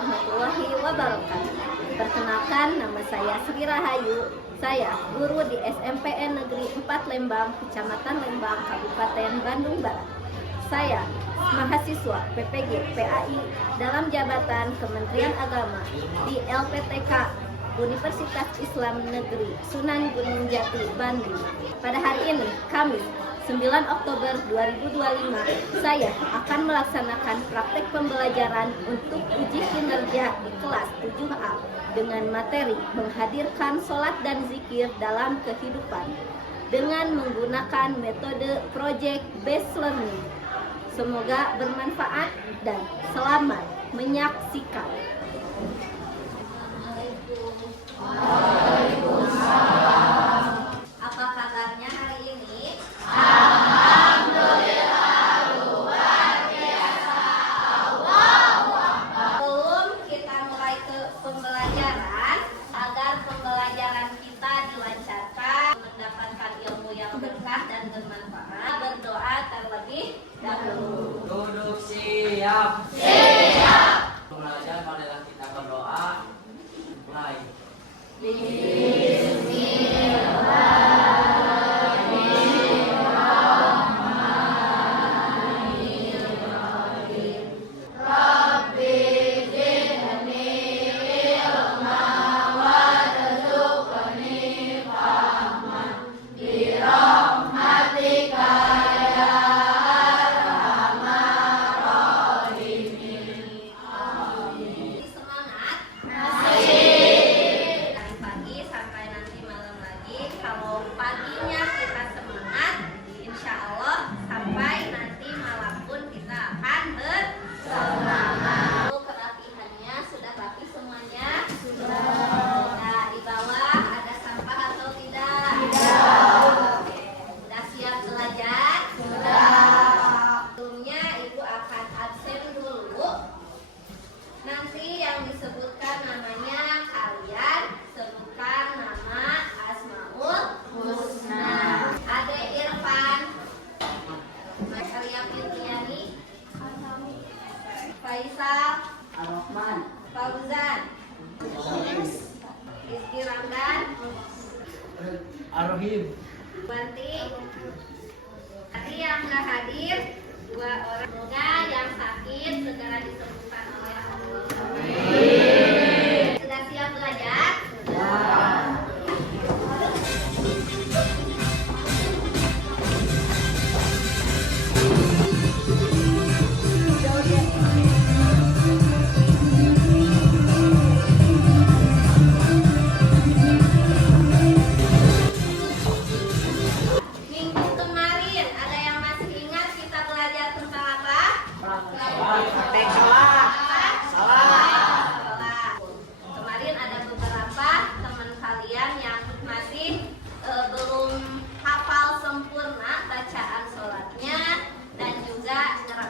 warahmatullahi wabarakatuh. Perkenalkan, nama saya Sri Rahayu. Saya guru di SMPN Negeri 4 Lembang, Kecamatan Lembang, Kabupaten Bandung Barat. Saya mahasiswa PPG PAI dalam jabatan Kementerian Agama di LPTK Universitas Islam Negeri Sunan Gunung Jati, Bandung. Pada hari ini, Kamis 9 Oktober 2025, saya akan melaksanakan praktek pembelajaran untuk uji kinerja di kelas 7A dengan materi menghadirkan sholat dan zikir dalam kehidupan dengan menggunakan metode Project Based Learning. Semoga bermanfaat dan selamat menyaksikan. Apa kabarnya hari ini? Alhamdulillah, luar biasa. Allahu Akbar. Sebelum kita mulai ke pembelajaran, agar pembelajaran kita dilancarkan, mendapatkan ilmu yang berkah dan bermanfaat, berdoa terlebih dahulu. Duduk siap. Siap. Belajar, marilah kita berdoa. Mulai. Faisal, Ar-Rahman, Fauzan, Rizky Ramdan, Ar-Rahim. Banti. Tadi yang nggak hadir 2 orang. Semoga yang sakit segera disembuhkan oleh Allah. Sudah siap belajar? Minggu kemarin ada yang masih ingat kita belajar tentang apa? Praktek sholat. Sholat. Kemarin ada beberapa teman kalian yang masih belum hafal sempurna bacaan sholatnya, dan juga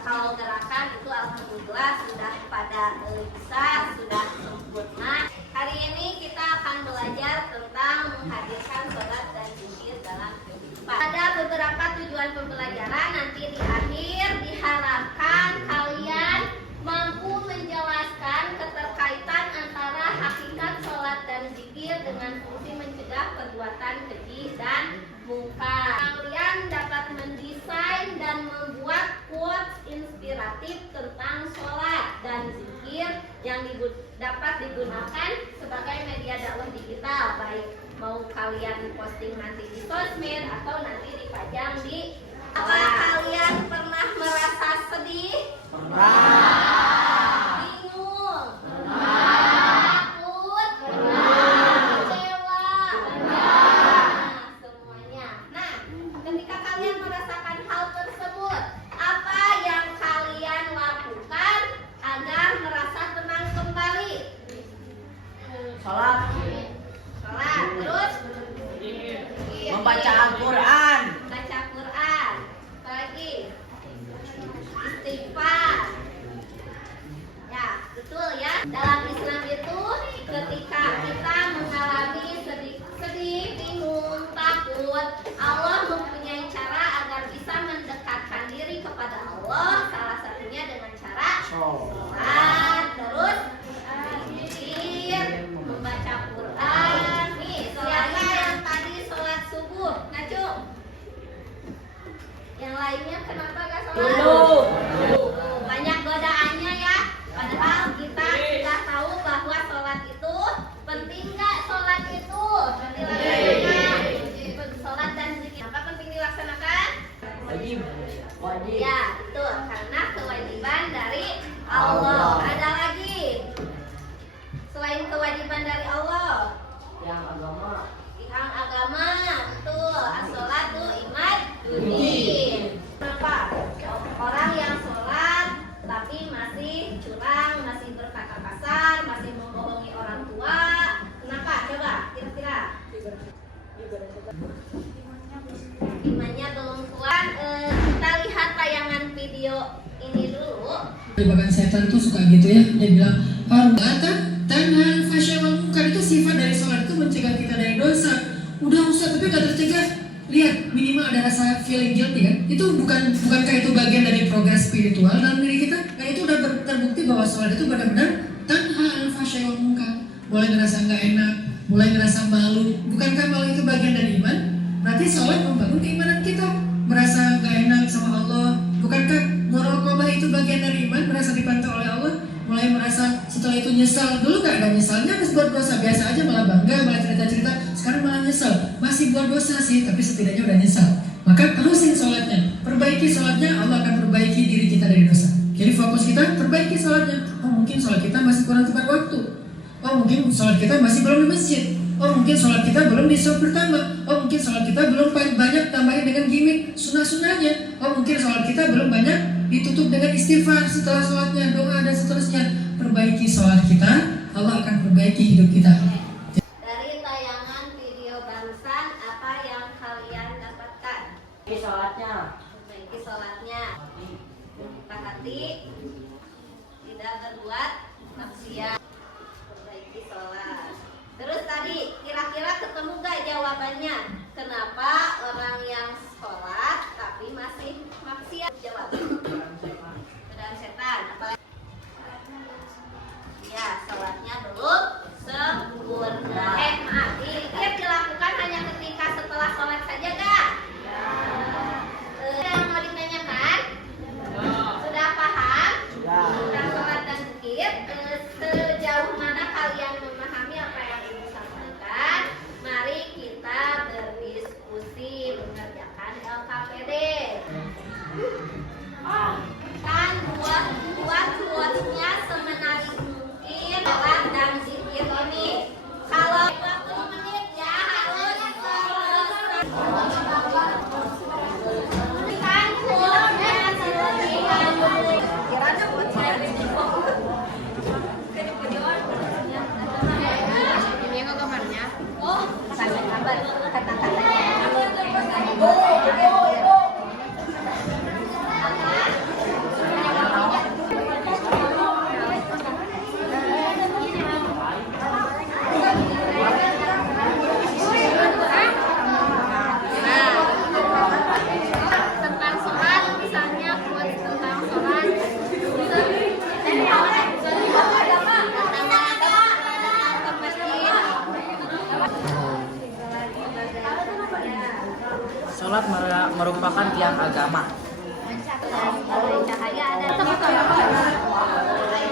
kalau gerakan itu alhamdulillah sudah pada bisa, sudah sempurna. Hari ini kita akan belajar tentang menghadirkan sholat dan zikir dalam kehidupan. Ada beberapa tujuan pembelajaran, nanti di akhir diharapkan kalian mampu menjelaskan keterkaitan antara hakikat sholat dan zikir dengan fungsi mencegah perbuatan keji dan mungkar. Kalian dapat mendesain dan membuat quotes inspiratif tentang sholat dan zikir yang dapat digunakan sebagai media dakwah digital, baik mau kalian posting nanti di sosmed atau nanti dipajang di. Apa kalian pernah merasa sedih? Pernah. Bingung? Takut? Kecewa? Semuanya. Nah, ketika kalian merasakan hal tersebut, apa yang kalian lakukan agar merasa tenang kembali? Sholat. Sholat. Terus? Membaca Al-Quran. Baca Quran. Apa lagi? Istighfar. Ya, betul ya. Dalam Islam itu ketika kita mengalami sedih, bingung, takut, Allah mempunyai cara agar bisa mendekatkan diri kepada Allah. Salah satunya dengan cara sholat. Terus lainnya kenapa gak sholat? Dulu. Banyak godaannya ya. Padahal kita sudah tahu bahwa sholat itu penting nggak? Sholat itu dilaksanakan. Sholat dan zikir. Apa penting dilaksanakan? Wajib. Wajib. Ya, betul. Karena kewajiban dari Allah. Ada lagi selain kewajiban dari Allah? Yang agama. Yang agama, betul. As-sholatu imaduddin. Kenapa? Orang yang sholat tapi masih curang, masih berkata kasar, masih membohongi orang tua. Kenapa? Coba, kira-kira. Imannya belum kuat. Kita lihat tayangan video ini dulu. Bahkan setan tuh suka gitu ya, dia bilang tanhan fasyawal munkar, itu sifat dari sholat itu mencegah kita dari dosa. Udah Ustaz tapi gak tercegah, lihat minimal ada rasa feeling guilty kan, itu bukankah itu bagian dari progres spiritual dalam diri kita. Nah itu udah terbukti bahwa sholat itu benar-benar tanhan fasyawal munkar. Mulai ngerasa gak enak, mulai ngerasa malu, bukankah malu itu bagian dari iman? Berarti sholat membangun keimanan kita, merasa gak enak sama Allah. Bukankah muraqabah itu bagian dari iman, merasa dipantau oleh Allah? Mulai merasa setelah itu nyesal. Dulu gak ada nyesalnya, habis buat dosa biasa aja, malah bangga, malah cerita-cerita. Sekarang malah nyesal, masih buat dosa sih, tapi setidaknya udah nyesal. Maka terusin sholatnya, perbaiki sholatnya, Allah akan perbaiki diri kita dari dosa. Jadi fokus kita, perbaiki sholatnya. Oh mungkin sholat kita masih kurang tepat waktu. Oh mungkin sholat kita masih belum di masjid. Oh mungkin sholat kita belum di sholat pertama. Oh mungkin sholat kita belum banyak tambahin dengan gimmick sunnah-sunnahnya. Oh mungkin sholat kita belum banyak ditutup dengan istighfar setelah sholatnya, doa dan seterusnya. Perbaiki sholat kita, Allah akan perbaiki hidup kita. Dari tayangan video barusan, apa yang kalian dapatkan? Ini sholatnya. Perbaiki sholatnya. Buka hati, tidak berbuat maksiat. Perbaiki sholat. Terus tadi kira-kira ketemu gak jawabannya? Kenapa orang yang sholat tapi masih maksiat? Jawab. Godaan setan. Apalagi? Ya, sholatnya belum sempurna. Maaf, zikir dilakukan hanya ketika setelah sholat saja gak? Yang mau ditanyakan? Sudah paham? Sudah sholat dan zikir. Sejauh mana kalian memahami apa yang Ibu sampaikan? Mari kita berdiskusi mengerjakan LKPD. Kan buat quotes-nya semenarik mungkin sholat dan zikir ini. Kalau 20 menit ya harus selesai. Kan quotes-nya seperti ini. Kiranya quotes-nya ini kok kamarnya. Oh, sabar, kata-katanya. Tentang sholat, misalnya quotes tentang sholat. Sholat merupakan tiang agama. Cahaya ada. Assalamualaikum warahmatullahi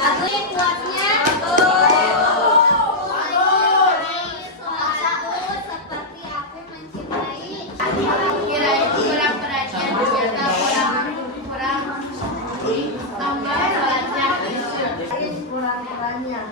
Tapi kuatnya seperti aku mencintai. Kirain kurang perhatian ternyata kurang tambah banyak. Kurang perannya.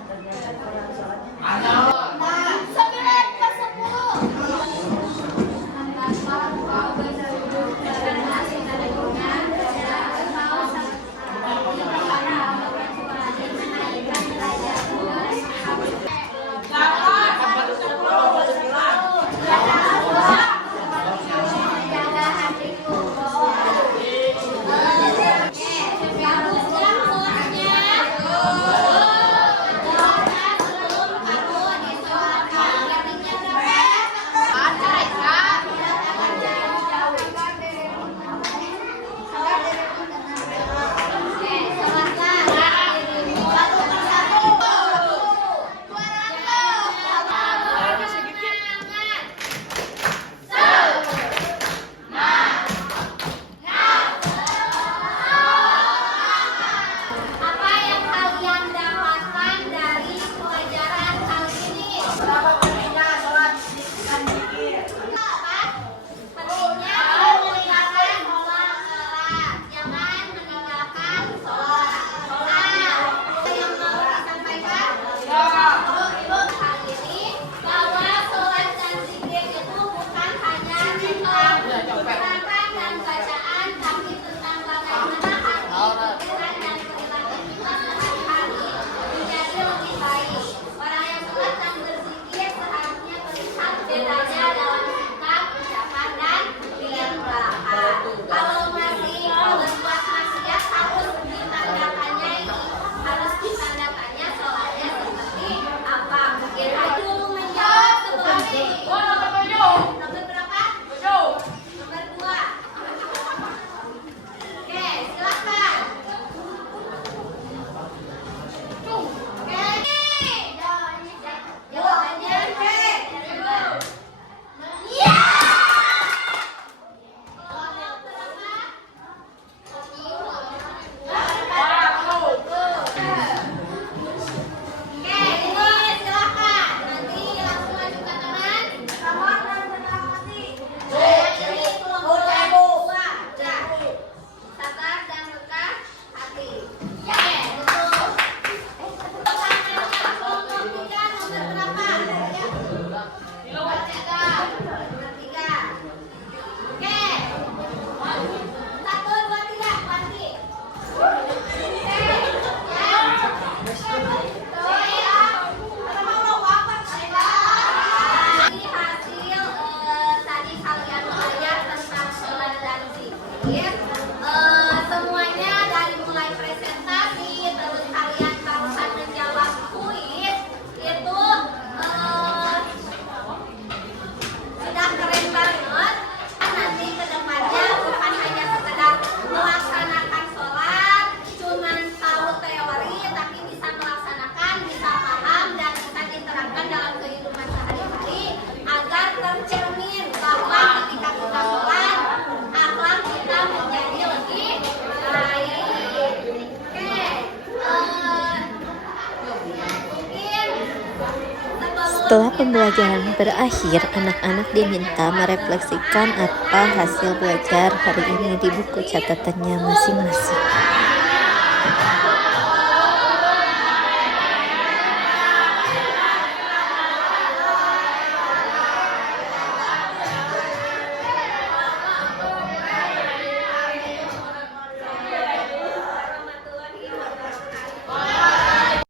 'Setelah pembelajaran berakhir, anak-anak diminta merefleksikan apa hasil belajar hari ini di buku catatannya masing-masing.